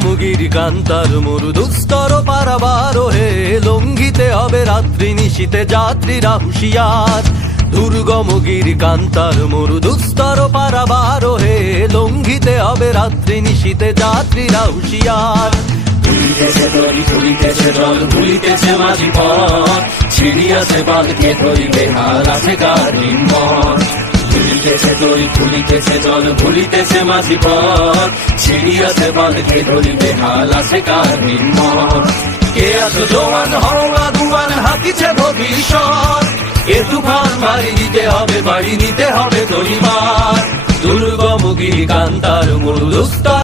দুর্গমগিরি কান্তার মরু দুস্তর পারাবার হে, লঙ্ঘিতে হবে রাত্রি নিশীতে যাত্রীরা হুঁশিয়ার। দুর্গমগিরি কান্তার মরু দুস্তর পারাবার হে, লঙ্ঘিতে হবে রাত্রি নিশীতে যাত্রীরা হুঁশিয়ার। ভুলিতেছে তরি ভুলিতেছে জল ভুলিতেছে মাঝি পথ, ছিড়িয়াছে বাঁধকে ধরিবে হাল আছে কার হিম্মত। ভুলিতেছে তরি ভুলিতেছে জল ভুলিতেছে মাঝি পথ, ছিড়িয়াছে বাঁধকে ধরিবে হাল আছে কার হিম্মত। কে আছো জোয়ান হওয়া দুয়ান হাতিছে ভবিষ্যৎ, এ তুফান বাড়ি দিতে হবে বাড়ি নিতে হবে তরিমার। দুর্গমগিরি কান্তার মরু দুস্তর